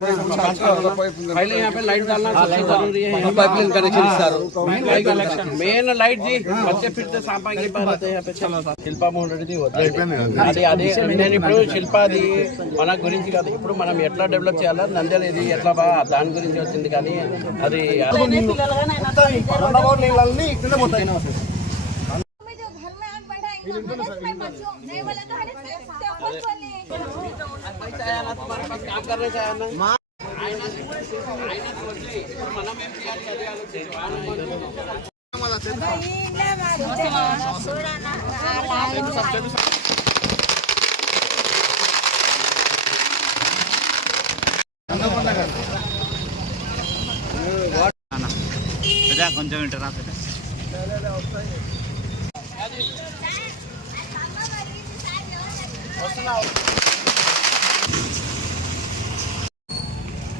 पहले यहाँ पे लाइट डालना सबसे जरूरी है। पाइपलाइन कनेक्शन मेन लाइट दी बच्चे फिरते सांपाకి పారతే यहाँ पे శిల్ప మోహన్ రెడ్డిది అది అదే నేను ఇప్పుడు శిల్పది మన గురించి కాదు, ఇప్పుడు మనం ఎట్లా డెవలప్ చేయాలా నంద్యాల ఇది ఎట్లా దాని గురించి వచ్చింది. కానీ అది काम करना चाहिए కొంచెం వింటారా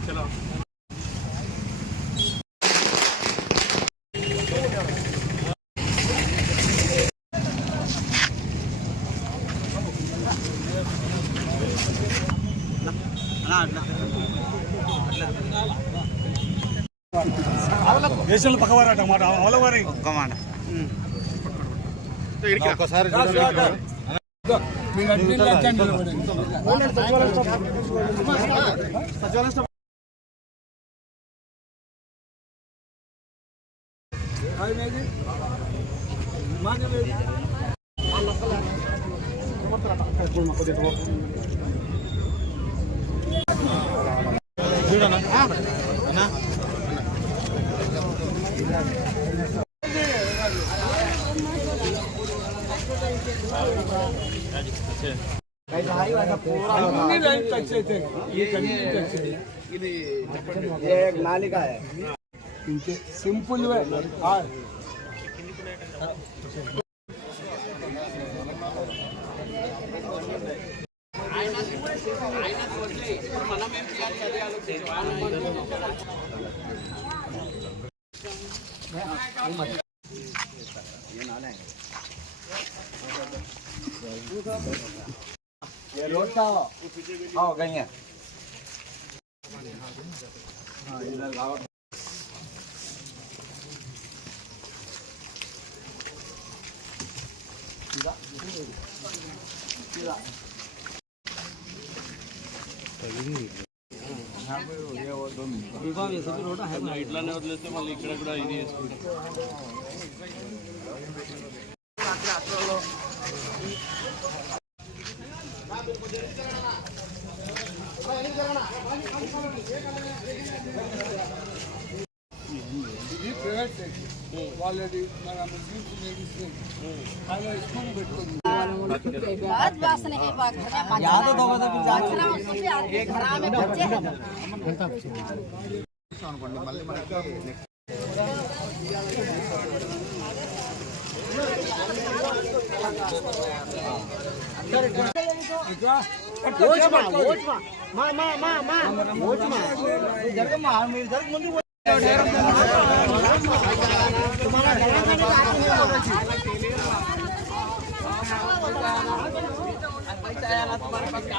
चलो దేశంలో పక్కవారట మాట అవలవారి ఒక్కమాట ఒకసారి नालिका है सिंपल ये रोड का आओ गई है इधर गाँव ఇట్లానే వదిలేస్తే మళ్ళీ ఇక్కడ కూడా ఇది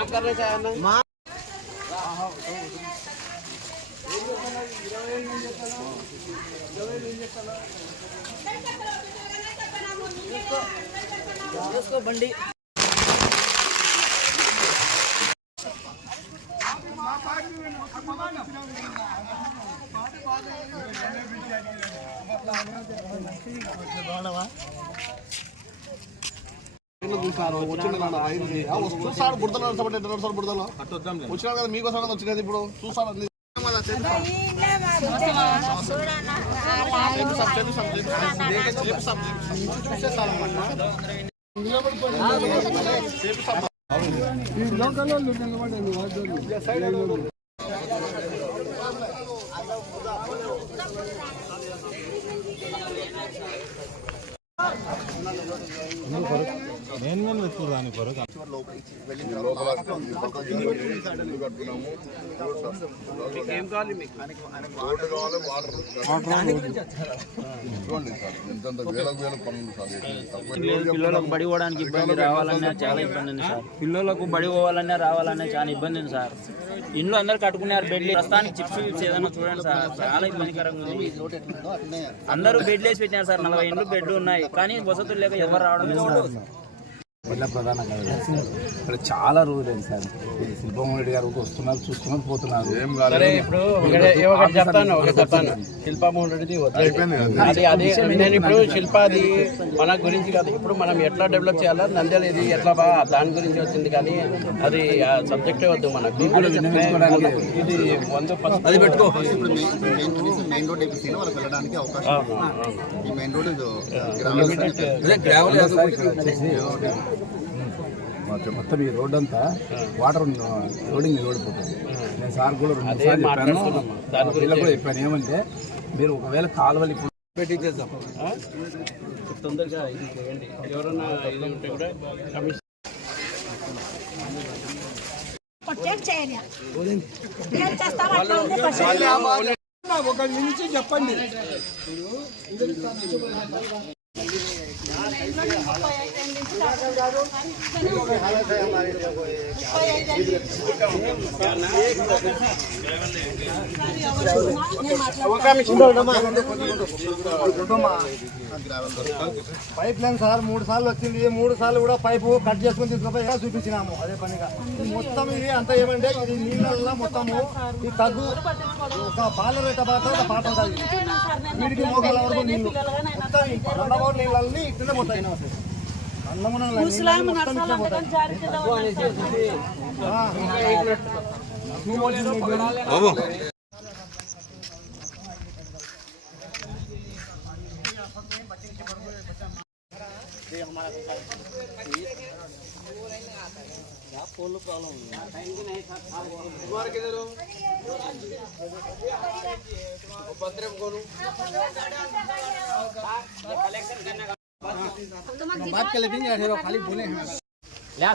काम करना चाहिए बंडी చూసాడు బుడతలు నడసబట్టి బుడతలు వచ్చినా కదా మీకోసం కదా వచ్చినది ఇప్పుడు చూసాడు మెయిన్ వ్యక్తులు దాని కొరకు ఏం కావాలి మీకు? పిల్లలకు బడి పోవడానికి ఇబ్బంది, రావాలన్నా చాలా ఇబ్బంది ఉంది సార్. పిల్లలకు బడి పోవాలన్నా రావాలన్నా చాలా ఇబ్బంది ఉంది సార్. ఇంట్లో అందరు కట్టుకున్నారు బెడ్లు, ప్రస్తుతానికి చిప్స్ ఏదైనా చూడండి సార్, చాలా ఇబ్బందికరంగా ఉంది. అందరూ బెడ్లు వేసి పెట్టినారు సార్, 40 ఇండ్లు బెడ్లు ఉన్నాయి, కానీ వసతులు లేక ఎవరు రావడం లేదు. జిల్లా ప్రధాన కార్యదర్శి ఇక్కడ చాలా రోజులైంది సార్. శిల్పమోహన్ రెడ్డి గారు వస్తున్నారు, చూస్తున్నారు, పోతున్నారు. సరే ఇప్పుడు చెప్తాను శిల్పమోహన్ రెడ్డిది వదిలేయండి. అది నేను ఇప్పుడు శిల్పాది మన గురించి కాదు, ఇప్పుడు మనం ఎట్లా డెవలప్ చేయాలా, నంద్యాల ఇది ఎట్లా దాని గురించి వచ్చింది, కానీ అది సబ్జెక్టే వద్దు మనకు. ఇది అది పెట్టుకో. మెయిన్ రోడ్ ఏపీసీ వాళ్ళకి వెళ్ళడానికి అవకాశం ఈ మెయిన్ రోడ్ మొత్తం ఈ రోడ్ అంతా వాటర్ లోడింగ్ నిలబడిపోతుంది. నేను సార్ కూడా 2 సార్లు చెప్పాను, వీళ్ళకి కూడా చెప్పాను ఏమంటే మీరు ఒకవేళ కాలువలు ఇప్పుడు పెట్టించేద్దాం, తొందరగా ఇది చేయండి. ఎవరన్నా ఇది ఉంటే కూడా కమిషన్ ఒక నుంచి చెప్పండి. పైప్ లైన్ సార్ 3 సార్లు వచ్చింది, 3 సార్లు కూడా పైపు కట్ చేసుకుని తీసుకుపోయి చూపించినాము అదే పనిగా. మొత్తం ఇది అంతా ఏమంటే ఇది నీళ్ళల్లో మొత్తము ఈ తగ్గు ఒక పాల రేట పాట ఉంటుంది, వీడికి మోకాల వరకు నీళ్ళు మొత్తం రండబోటు నీళ్ళని ఇట్లనే పోతాయి.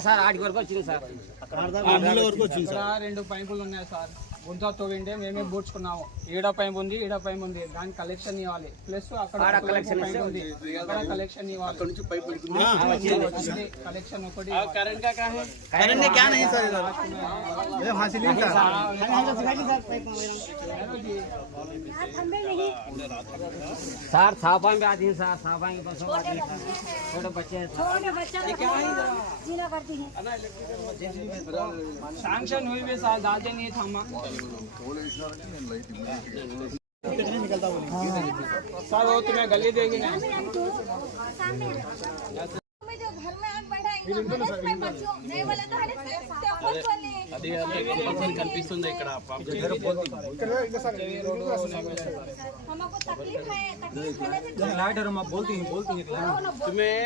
సార్ 8 వరకు వచ్చింది సార్, 2 పైపులు ఉన్నాయి సార్. గుంత తోవింటే మేమే బూడ్చుకున్నాము. ఈడ పైపు ఉంది, ఈడ పైపు ఉంది, దానికి కలెక్షన్ ఇవ్వాలి. ప్లస్ అక్కడ కలెక్షన్ ఉంది, అక్కడ కలెక్షన్ ఇవ్వాలి. కలెక్షన్ ఒకటి సార్ साफाई में आती है सर, साफाई में छोटे बच्चे सैंक्शन हुई भी साल दादे नहीं थामा सर, वो तुम्हें गली देगी ना। అది కంపల్సరీ కనిపిస్తుంది ఇక్కడ. तुम्हें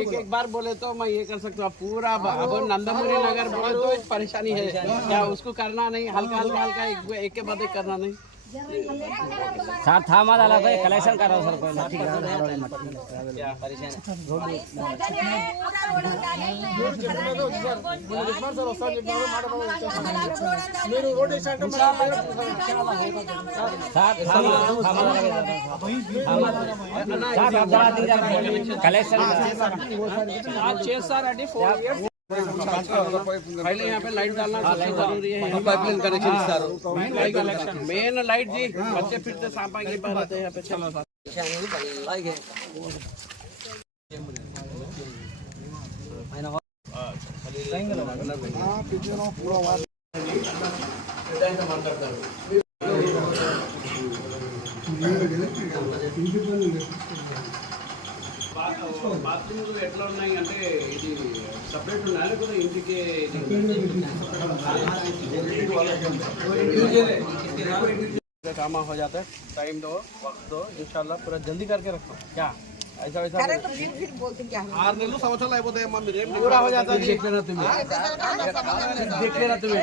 एक बार बोले तो मैं ये कर सकता हूँ पूरा. अब नंदमुरी नगर बोले तो परेशानी है क्या, उसको करना नहीं, हल्का हल्का हल्का एक के बाद एक करना नहीं. सर था माला कलेक्शन कर रहा हूँ सर, कोई ठीक कलेक्शन पहले यहाँ पे लाइट डालना सबसे जरूरी है. Pipeline connection sir, main light जी. बच्चे फिरते सांपा की बात है यहाँ पे. चलो सर బాత్రూమ్ ఎట్లా ఉన్నాయి అంటే ఇది సపరేట్ ఉన్నాయా లేకపోతే ఇంటికి काम हो जाता है. टाइम दो, वक्त दो, इंशाल्लाह पूरा जल्दी करके रखो. क्या ऐसा वैसा 6 నెలలు సంవత్సరాలు అయిపోతాయమ్మా, మీరేం పూరా हो जाता है. देख लेना तुम्हें, देख लेना तुम्हें.